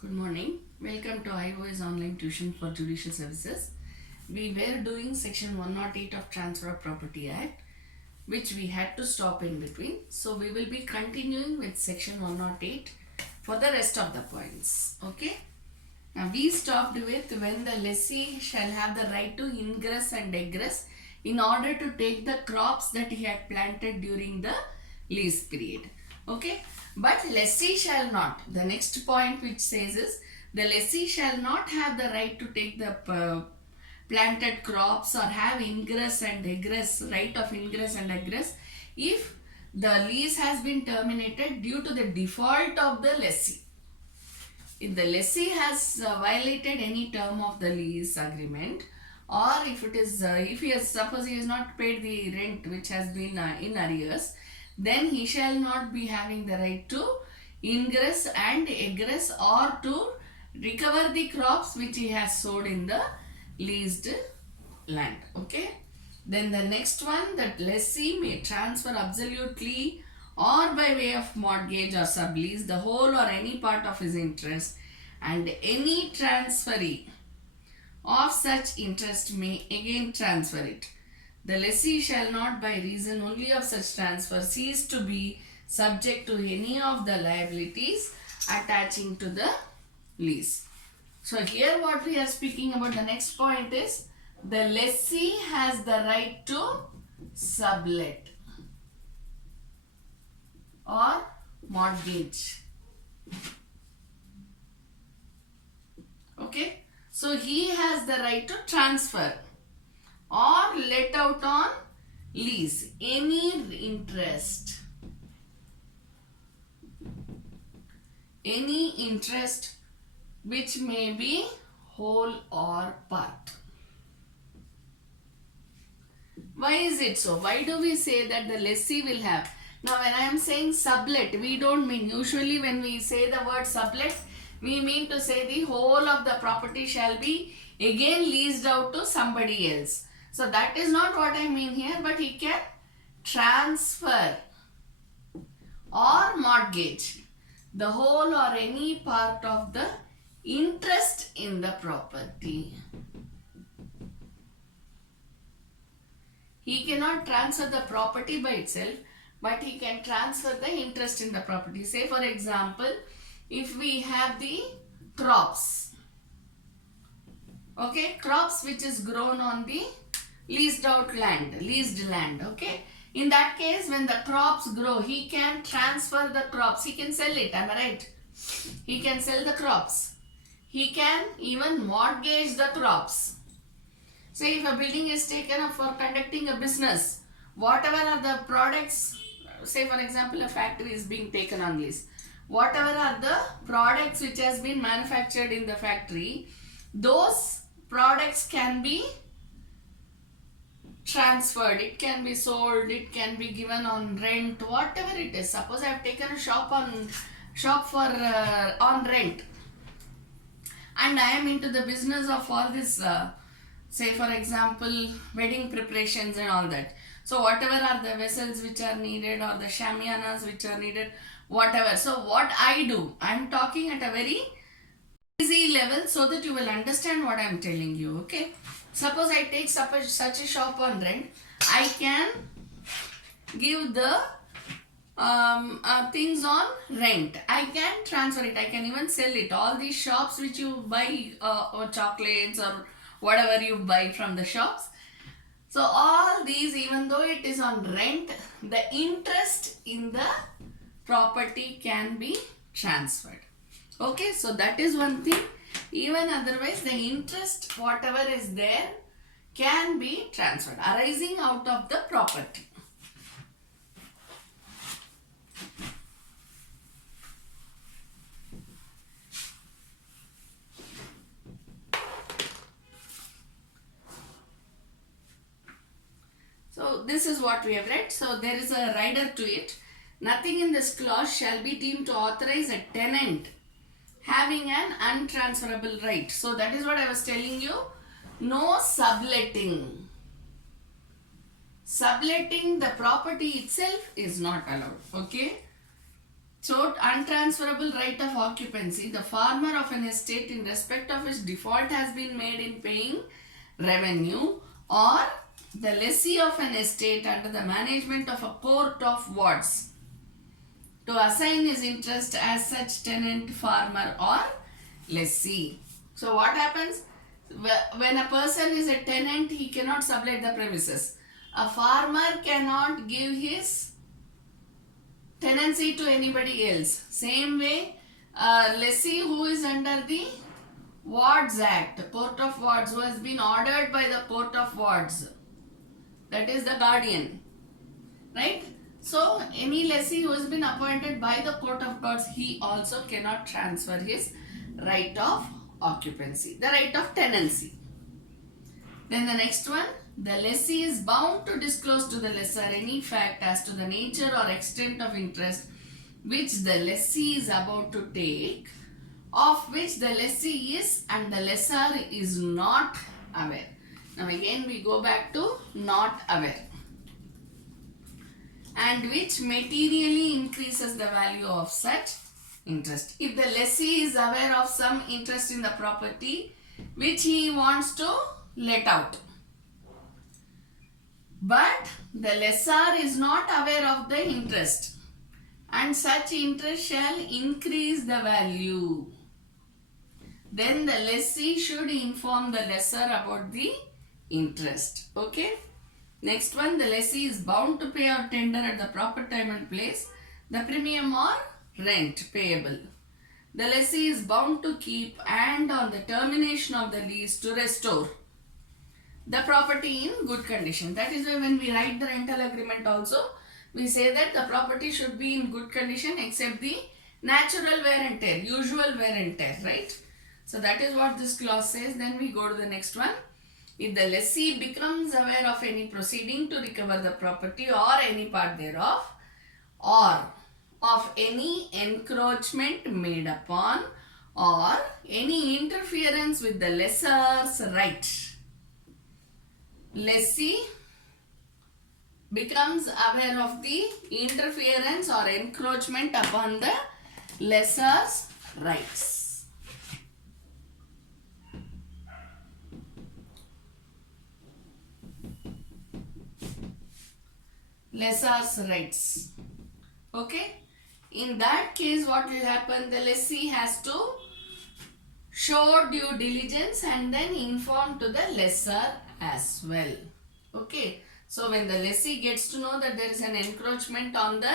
Good morning. Welcome to IOS Online Tuition for Judicial Services. We were doing Section 108 of Transfer of Property Act, which we had to stop in between. So we will be continuing with Section 108 for the rest of the points. Okay. Now we stopped with when the lessee shall have the right to ingress and egress in order to take the crops that he had planted during the lease period. Okay. But lessee shall not. The next point which says is the lessee shall not have the right to take the planted crops or have ingress and egress, right of ingress and egress if the lease has been terminated due to the default of the lessee. If the lessee has violated any term of the lease agreement, or if it is if he has, suppose he has not paid the rent which has been in arrears, then he shall not be having the right to ingress and egress or to recover the crops which he has sowed in the leased land. Okay. Then the next one, that lessee may transfer absolutely or by way of mortgage or sublease the whole or any part of his interest, and any transferee of such interest may again transfer it. The lessee shall not by reason only of such transfer cease to be subject to any of the liabilities attaching to the lease. So here what we are speaking about, the next point is the lessee has the right to sublet or mortgage. Okay. So he has the right to transfer or let out on lease any interest which may be whole or part. Why is it so? Why do we say that the lessee will have? Now when I am saying sublet, we don't mean, usually when we say the word sublet, we mean to say the whole of the property shall be again leased out to somebody else. So that is not what I mean here, but he can transfer or mortgage the whole or any part of the interest in the property. He cannot transfer the property by itself, but he can transfer the interest in the property. Say for example, if we have the crops, okay, crops which is grown on the leased land, okay. In that case, when the crops grow, he can transfer the crops. He can sell it, am I right? He can sell the crops. He can even mortgage the crops. Say if a building is taken up for conducting a business, whatever are the products, say for example a factory is being taken on lease, whatever are the products which has been manufactured in the factory, those products can be transferred, it can be sold, it can be given on rent, whatever it is. Suppose I have taken a shop on rent, and I am into the business of all this say for example wedding preparations and all that. So whatever are the vessels which are needed or the shamianas which are needed, whatever. So what I do, I am talking at a very easy level so that you will understand what I am telling you. Okay. Suppose I take such a shop on rent, I can give the things on rent. I can transfer it. I can even sell it. All these shops which you buy or chocolates or whatever you buy from the shops. So all these, even though it is on rent, the interest in the property can be transferred. Okay, so that is one thing. Even otherwise, the interest, whatever is there, can be transferred, arising out of the property. So this is what we have read. So there is a rider to it. Nothing in this clause shall be deemed to authorize a tenant having an untransferable right. So that is what I was telling you. No subletting. Subletting the property itself is not allowed. Okay. So, untransferable right of occupancy, the farmer of an estate in respect of which default has been made in paying revenue, or the lessee of an estate under the management of a court of wards to assign his interest as such tenant, farmer or lessee. So what happens? When a person is a tenant, he cannot sublet the premises. A farmer cannot give his tenancy to anybody else. Same way, a lessee who is under the Wards Act, Court of Wards, who has been ordered by the Court of Wards, that is the guardian, right? So, any lessee who has been appointed by the Court of Wards, he also cannot transfer his right of occupancy, the right of tenancy. Then the next one, the lessee is bound to disclose to the lessor any fact as to the nature or extent of interest which the lessee is about to take, of which the lessee is and the lessor is not aware. Now again we go back to not aware. And which materially increases the value of such interest. If the lessee is aware of some interest in the property which he wants to let out, but the lessor is not aware of the interest, and such interest shall increase the value, then the lessee should inform the lessor about the interest. Okay. Next one, the lessee is bound to pay or tender at the proper time and place the premium or rent payable. The lessee is bound to keep and on the termination of the lease to restore the property in good condition. That is why when we write the rental agreement also, we say that the property should be in good condition except the natural wear and tear, usual wear and tear, right? So that is what this clause says. Then we go to the next one. If the lessee becomes aware of any proceeding to recover the property or any part thereof, or of any encroachment made upon, or any interference with the lessor's right, lessee becomes aware of the interference or encroachment upon the lessor's rights. Lessor's rights. Okay. In that case, what will happen? The lessee has to show due diligence and then inform to the lessor as well. Okay. So when the lessee gets to know that there is an encroachment on the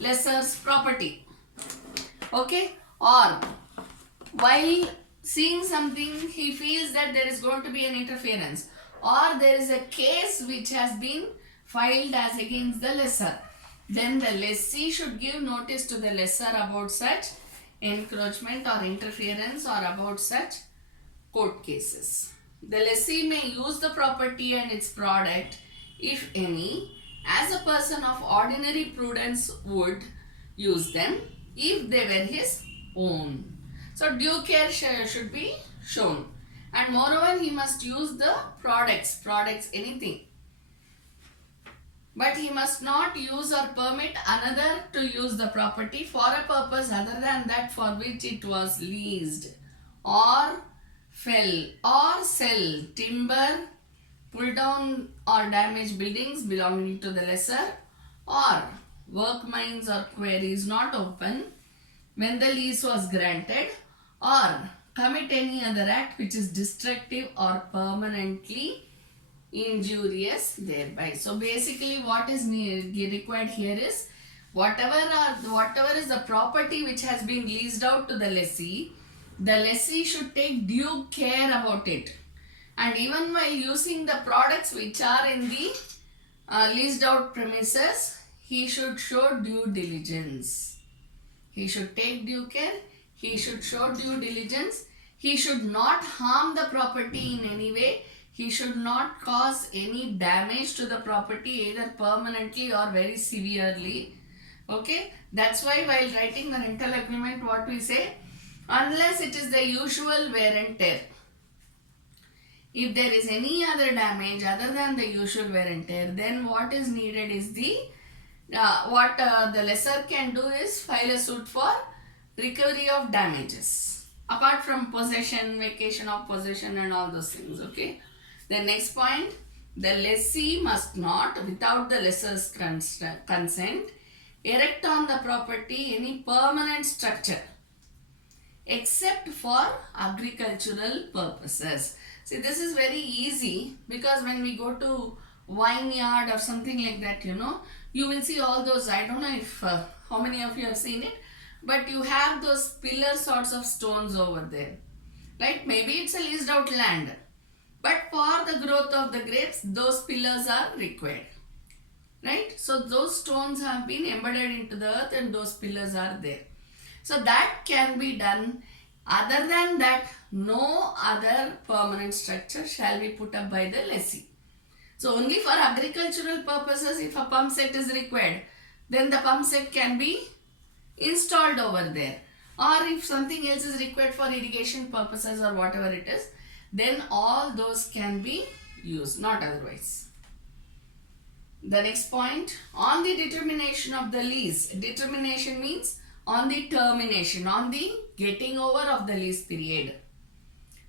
lessor's property, okay, or while seeing something he feels that there is going to be an interference, or there is a case which has been filed as against the lessor, then the lessee should give notice to the lessor about such encroachment or interference or about such court cases. The lessee may use the property and its product, if any, as a person of ordinary prudence would use them if they were his own. So due care should be shown, and moreover he must use the products anything. But he must not use or permit another to use the property for a purpose other than that for which it was leased, or fell or sell timber, pull down or damage buildings belonging to the lessor, or work mines or quarries not open when the lease was granted, or commit any other act which is destructive or permanently injurious thereby. So basically what is required here is whatever is the property which has been leased out to the lessee should take due care about it, and even while using the products which are in the leased out premises, he should show due diligence. He should take due care, he should show due diligence, he should not harm the property in any way. He should not cause any damage to the property either permanently or very severely. Okay. That's why while writing the rental agreement, what we say, unless it is the usual wear and tear. If there is any other damage other than the usual wear and tear, then what is needed is the what the lessor can do is file a suit for recovery of damages apart from possession, vacation of possession and all those things. Okay. The next point, the lessee must not, without the lessor's consent, erect on the property any permanent structure except for agricultural purposes. See, this is very easy because when we go to vineyard or something like that, you will see all those, I don't know if how many of you have seen it, but you have those pillar sorts of stones over there, right? Maybe it's a leased out land, but for the growth of the grapes, those pillars are required, right? So those stones have been embedded into the earth and those pillars are there. So that can be done. Other than that, no other permanent structure shall be put up by the lessee. So only for agricultural purposes, if a pump set is required, then the pump set can be installed over there. Or if something else is required for irrigation purposes or whatever it is, then all those can be used, not otherwise. The next point, on the determination of the lease. Determination means on the termination, on the getting over of the lease period.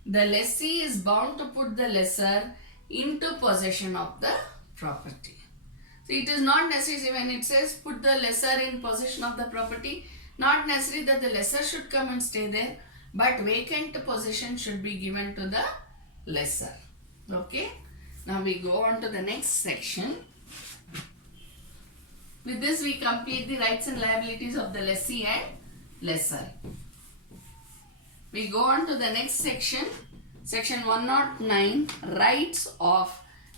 The lessee is bound to put the lessor into possession of the property. So it is not necessary when it says put the lessor in possession of the property, not necessary that the lessor should come and stay there, but vacant possession should be given to the lessor. Okay. Now we go on to the next section. With this we complete the rights and liabilities of the lessee and lessor. We go on to the next section. Section 109, rights of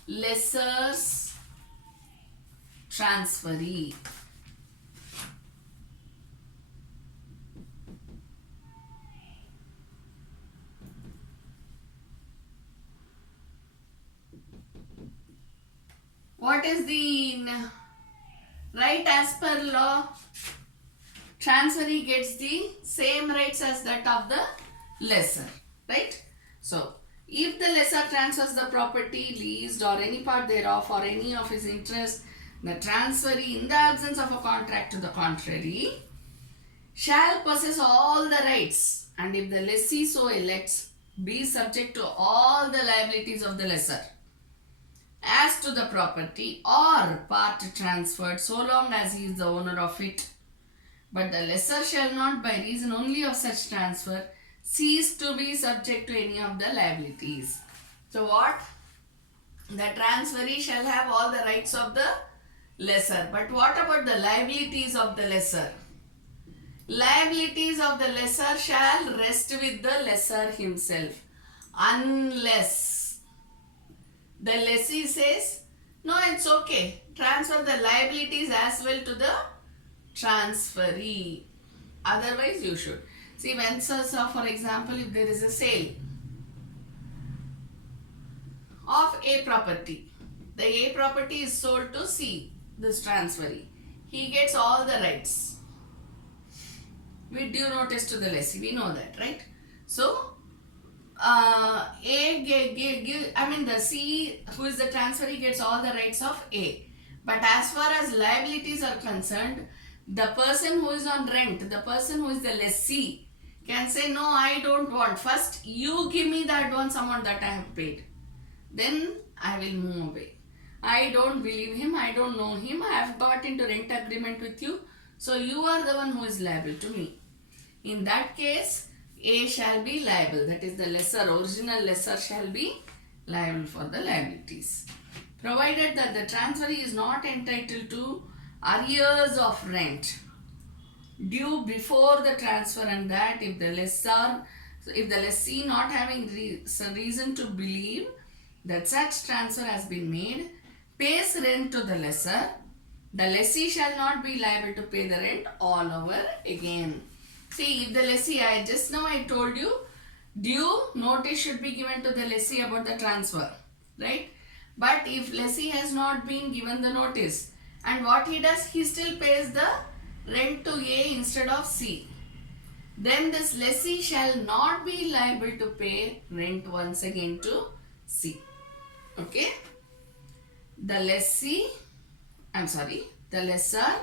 lessor's transferee. What is the right as per law? Transferee gets the same rights as that of the lessor, right? So, if the lessor transfers the property, leased or any part thereof or any of his interest, the transferee in the absence of a contract to the contrary shall possess all the rights, and if the lessee so elects, be subject to all the liabilities of the lessor as to the property or part transferred so long as he is the owner of it. But the lessor shall not, by reason only of such transfer, cease to be subject to any of the liabilities. So what? The transferee shall have all the rights of the lessor. But what about the liabilities of the lessor? Liabilities of the lessor shall rest with the lessor himself, unless the lessee says, no, it's okay, transfer the liabilities as well to the transferee. Otherwise you should. See, when, so for example, if there is a sale of A property, the A property is sold to C, this transferee. He gets all the rights with due notice to the lessee. We know that, right? So, the C, who is the transferee, gets all the rights of A. But as far as liabilities are concerned, the person who is on rent, the person who is the lessee, can say, no, I don't want. First, you give me the advance amount that I have paid. Then I will move away. I don't believe him. I don't know him. I have got into rent agreement with you. So you are the one who is liable to me. In that case, A shall be liable. That is the lessor, original lessor shall be liable for the liabilities. Provided that the transferee is not entitled to arrears of rent due before the transfer, and that if the lessee not having reason to believe that such transfer has been made, pays rent to the lessor, the lessee shall not be liable to pay the rent all over again. See, if the lessee, I told you, due notice should be given to the lessee about the transfer, right? But if lessee has not been given the notice, and what he does, he still pays the rent to A instead of C, then this lessee shall not be liable to pay rent once again to C. Okay? The The lessor,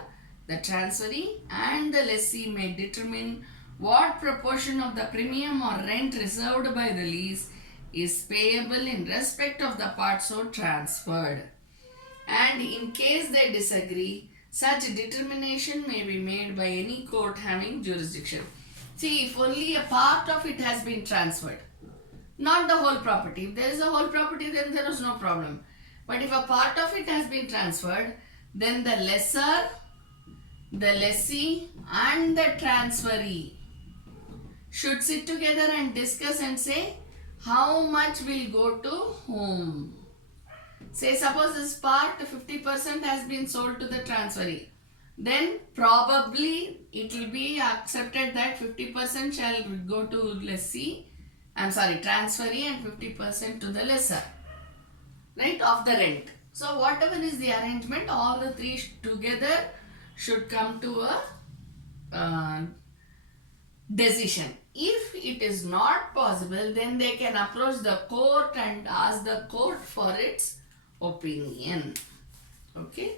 the transferee and the lessee may determine what proportion of the premium or rent reserved by the lease is payable in respect of the part so transferred. And in case they disagree, such determination may be made by any court having jurisdiction. See, if only a part of it has been transferred, not the whole property. If there is a whole property, then there is no problem. But if a part of it has been transferred, then the lessor, the lessee and the transferee should sit together and discuss and say how much will go to whom. Say suppose this part 50% has been sold to the transferee. Then probably it will be accepted that 50% shall go to transferee and 50% to the lessor, right, of the rent. So whatever is the arrangement, all the three together should come to a decision. If it is not possible, then they can approach the court and ask the court for its opinion. Okay.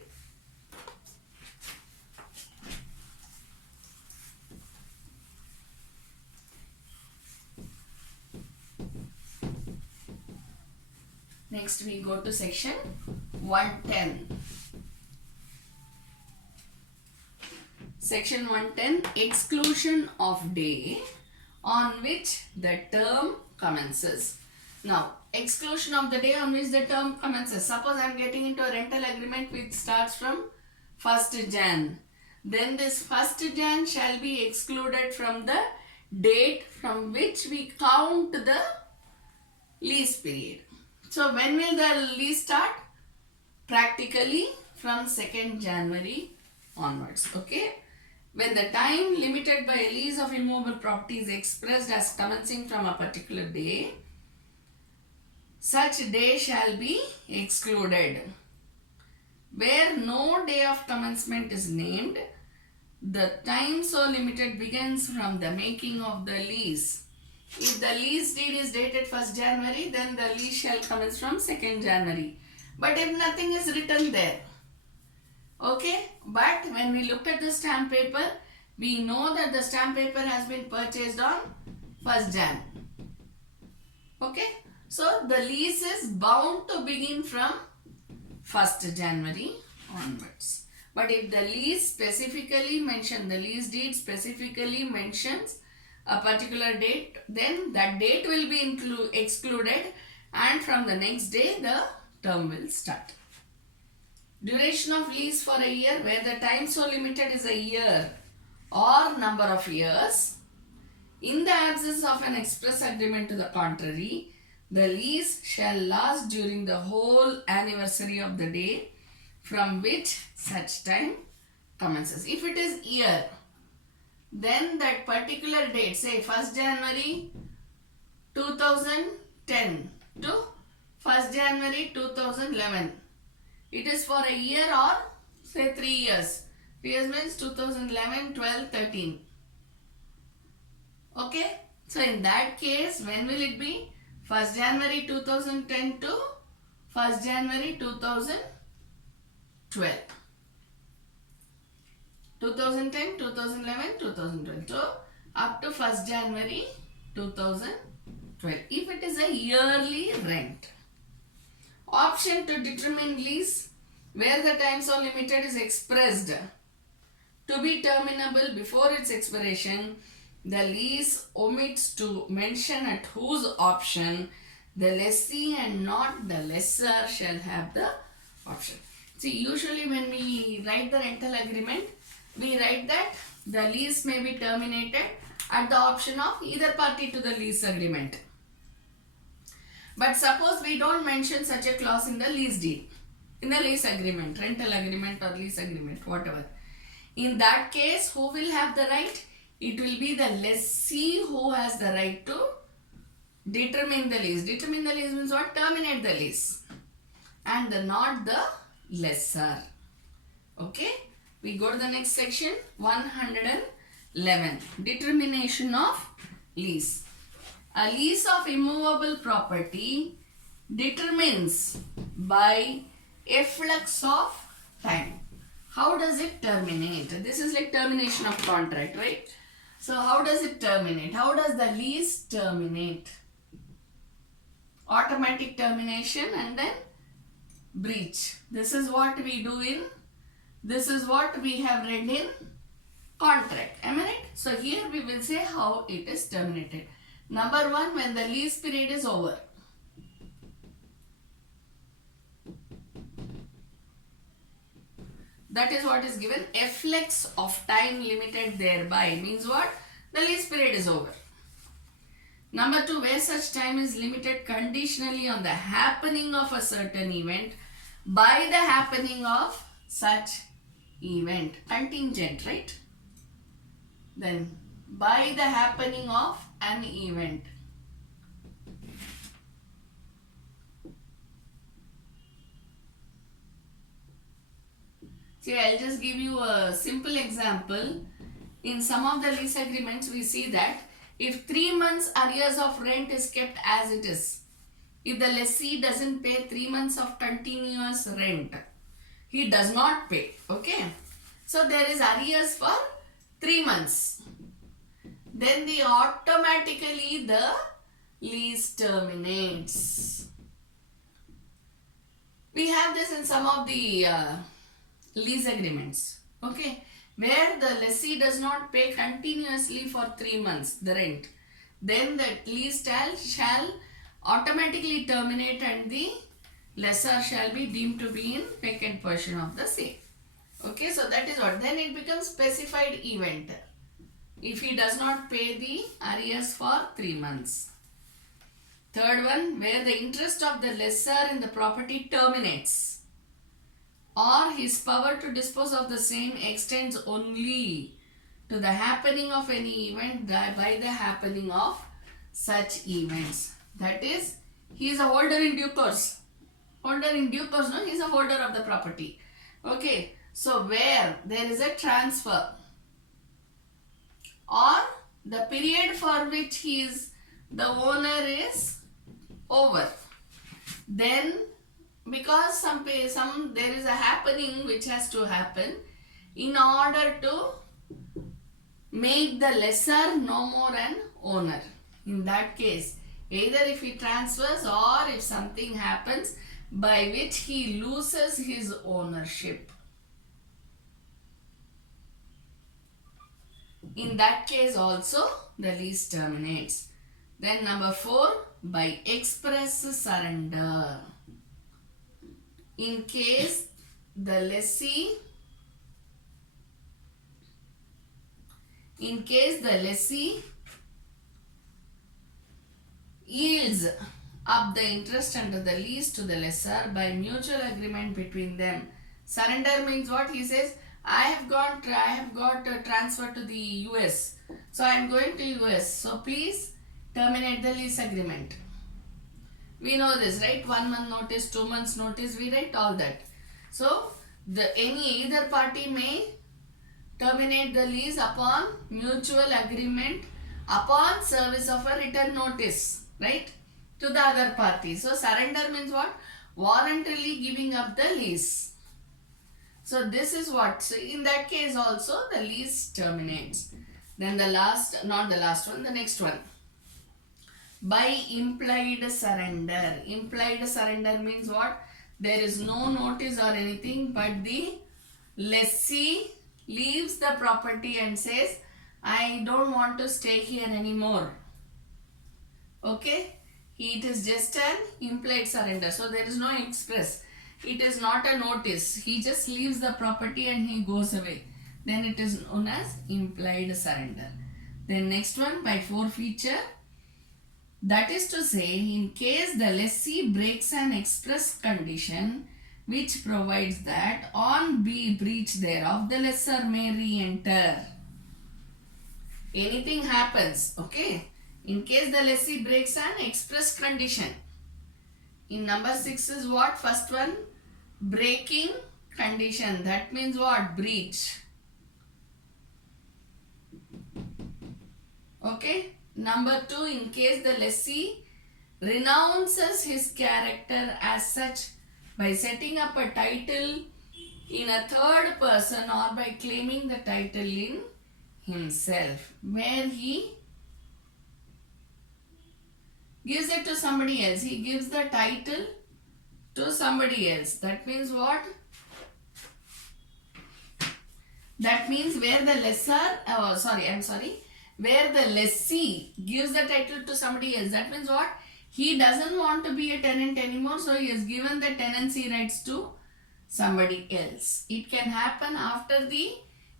Next we go to section 110. Section 110, exclusion of day on which the term commences. Now, exclusion of the day on which the term commences. Suppose I am getting into a rental agreement which starts from 1st Jan. Then this 1st Jan shall be excluded from the date from which we count the lease period. So, when will the lease start? Practically from 2nd January onwards. Okay. When the time limited by a lease of immovable property is expressed as commencing from a particular day, such day shall be excluded. Where no day of commencement is named, the time so limited begins from the making of the lease. If the lease deed is dated 1st January, then the lease shall commence from 2nd January. But if nothing is written there, okay, but when we look at the stamp paper, we know that the stamp paper has been purchased on 1st Jan. Okay, so the lease is bound to begin from 1st January onwards. But if the lease specifically mentions, the lease deed specifically mentions a particular date, then that date will be excluded and from the next day the term will start. Duration of lease for a year, where the time so limited is a year or number of years. In the absence of an express agreement to the contrary, the lease shall last during the whole anniversary of the day from which such time commences. If it is year, then that particular date, say 1st January 2010 to 1st January 2011. It is for a year or say 3 years. 3 years means 2011, 12, 13. Okay. So in that case, when will it be? 1st January 2010 to 1st January 2012. 2010, 2011, 2012. So up to 1st January 2012. If it is a yearly rent. Option to determine lease, where the time so limited is expressed to be terminable before its expiration, the lease omits to mention at whose option the lessee and not the lessor shall have the option. See, usually when we write the rental agreement, we write that the lease may be terminated at the option of either party to the lease agreement. But suppose we don't mention such a clause in the lease deed, in the lease agreement, rental agreement or lease agreement, whatever. In that case, who will have the right? It will be the lessee who has the right to determine the lease. Determine the lease means what? Terminate the lease. And not the lessor. Okay. We go to the next section, 111. Determination of lease. A lease of immovable property determines by efflux of time. How does it terminate? This is like termination of contract, right? So how does it terminate? How does the lease terminate? Automatic termination and then breach. This is what we do in, this is what we have read in contract. Am I right? So here we will say how it is terminated. Number one, when the lease period is over. That is what is given. Efflux of time limited thereby means what? The lease period is over. Number two, where such time is limited conditionally on the happening of a certain event by the happening of such event. Contingent, right? Then by the happening of an event. See, I'll just give you a simple example. In some of the lease agreements, we see that if 3 months arrears of rent is kept as it is, if the lessee doesn't pay 3 months of continuous rent, he does not pay. Okay. So there is arrears for 3 months. Then automatically the lease terminates. We have this in some of the lease agreements, okay, where the lessee does not pay continuously for 3 months the rent, then the lease shall automatically terminate and the lessor shall be deemed to be in vacant portion of the same. Okay, so that is what. Then it becomes specified event if he does not pay the arrears for 3 months. Third one, where the interest of the lessor in the property terminates or his power to dispose of the same extends only to the happening of any event by the happening of such events. That is, he is a holder in due course. Holder in due course, no? He is a holder of the property. Okay, so where there is a transfer or the period for which he is the owner is over, then because there is a happening which has to happen in order to make the lessor no more an owner. In that case, either if he transfers or if something happens by which he loses his ownership. In that case also the lease terminates. Then number 4, by express surrender. In case the lessee yields up the interest under the lease to the lessor by mutual agreement between them. Surrender means what? He says, I have got a transfer to the US. So I am going to US. So please terminate the lease agreement. We know this, right? 1 month notice, 2 months notice, we write all that. So either party may terminate the lease upon mutual agreement upon service of a written notice, right, to the other party. So surrender means what? Voluntarily giving up the lease. So this is what. So in that case also the lease terminates. Then the next one. By implied surrender. Implied surrender means what? There is no notice or anything, but the lessee leaves the property and says, I don't want to stay here anymore. Okay? It is just an implied surrender. So there is no express. It is not a notice. He just leaves the property and he goes away. Then it is known as implied surrender. Then next one, by forfeiture. That is to say, in case the lessee breaks an express condition which provides that on breach thereof the lessor may re-enter. Anything happens, okay? In case the lessee breaks an express condition. In number 6 is what? First one, breaking condition. That means what? Breach. Okay? Number 2, in case the lessee renounces his character as such by setting up a title in a third person or by claiming the title in himself, where he gives it to somebody else. He gives the title to somebody else. That means what? That means where the where the lessee gives the title to somebody else. That means what? He doesn't want to be a tenant anymore, so he has given the tenancy rights to somebody else. It can happen after the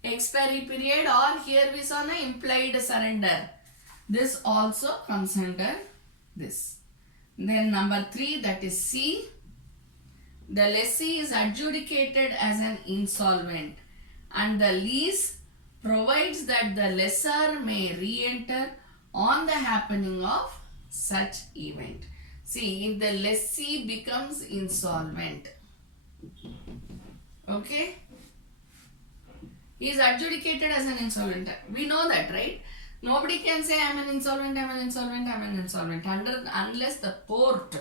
expiry period, or here we saw an implied surrender. This also comes under this. Then number 3, that is C. The lessee is adjudicated as an insolvent, and the lease provides that the lessor may re-enter on the happening of such event. See, if the lessee becomes insolvent, okay, he is adjudicated as an insolvent. We know that, right? Nobody can say I am an insolvent, I am an insolvent, I am an insolvent unless the court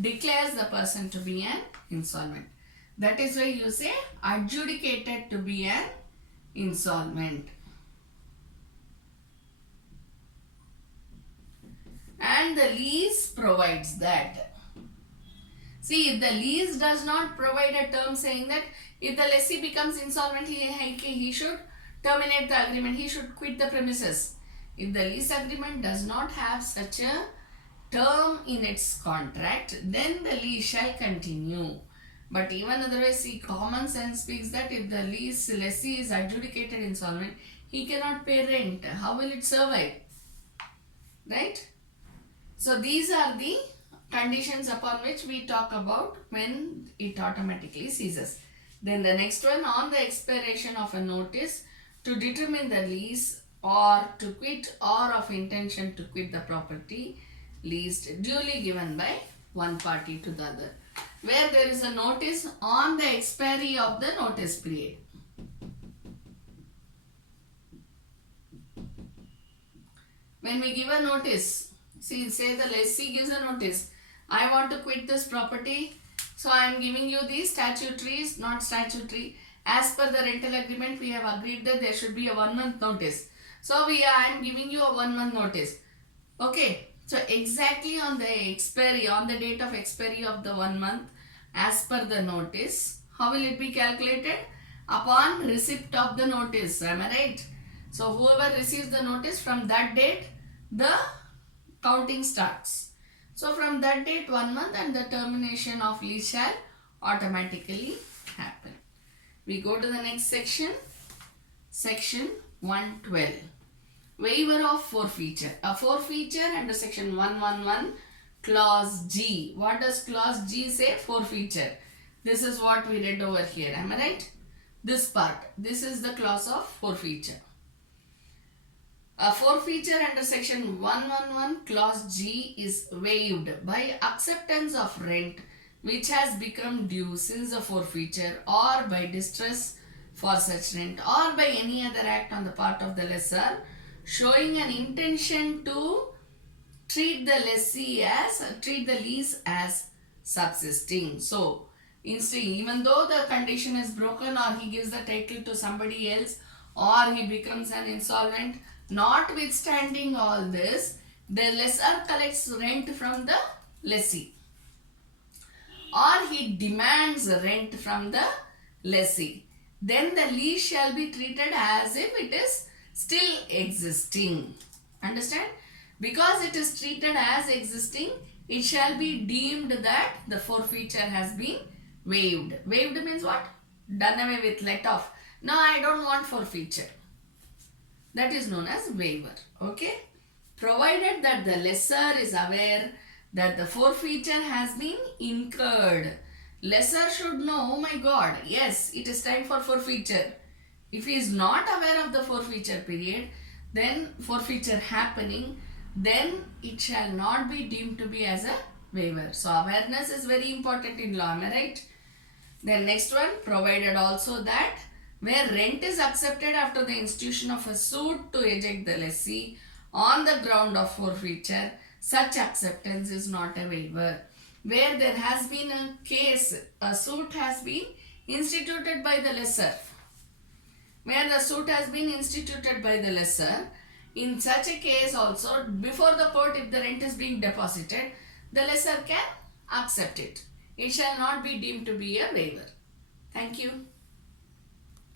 declares the person to be an insolvent. That is why you say adjudicated to be an insolvent. And the lease provides that. See, if the lease does not provide a term saying that if the lessee becomes insolvent, he should terminate the agreement, he should quit the premises. If the lease agreement does not have such a term in its contract, then the lease shall continue. But even otherwise, see, common sense speaks that if the lessee is adjudicated insolvent, he cannot pay rent. How will it survive? Right? So these are the conditions upon which we talk about when it automatically ceases. Then the next one, on the expiration of a notice to determine the lease or to quit or of intention to quit the property leased duly given by one party to the other, where there is a notice on the expiry of the notice period. When we give a notice, see, say the lessee gives a notice, I want to quit this property, so I am giving you the statutory, not statutory. As per the rental agreement, we have agreed that there should be a 1 month notice. So I am giving you a 1 month notice. Okay. So exactly on the expiry, on the date of expiry of the 1 month, as per the notice, how will it be calculated? Upon receipt of the notice. Am I right? So whoever receives the notice, from that date, the counting starts. So from that date, 1 month, and the termination of lease shall automatically happen. We go to the next section. Section 112. Waiver of forfeiture. A forfeiture under section 111 clause G. What does clause G say? Forfeiture. This is what we read over here. Am I right? This part. This is the clause of forfeiture. A forfeiture under section 111 clause G is waived by acceptance of rent which has become due since the forfeiture, or by distress for such rent, or by any other act on the part of the lessor showing an intention to treat the lease as subsisting. So even though the condition is broken, or he gives the title to somebody else, or he becomes an insolvent, notwithstanding all this, the lessor collects rent from the lessee, or he demands rent from the lessee, then the lease shall be treated as if it is still existing. Understand? Because it is treated as existing, it shall be deemed that the forfeiture has been waived. Waived means what? Done away with, let off. No, I don't want forfeiture. That is known as waiver. Okay? Provided that the lessor is aware that the forfeiture has been incurred. Lessor should know, oh my God, yes, it is time for forfeiture. If he is not aware of the forfeiture period, then forfeiture happening, then it shall not be deemed to be as a waiver. So awareness is very important in law, am I right? Then next one, provided also that where rent is accepted after the institution of a suit to eject the lessee on the ground of forfeiture, such acceptance is not a waiver. Where there has been a case, a suit has been instituted by the lessor, where the suit has been instituted by the lessor, in such a case also, before the court, if the rent is being deposited, the lessor can accept it. It shall not be deemed to be a waiver. Thank you.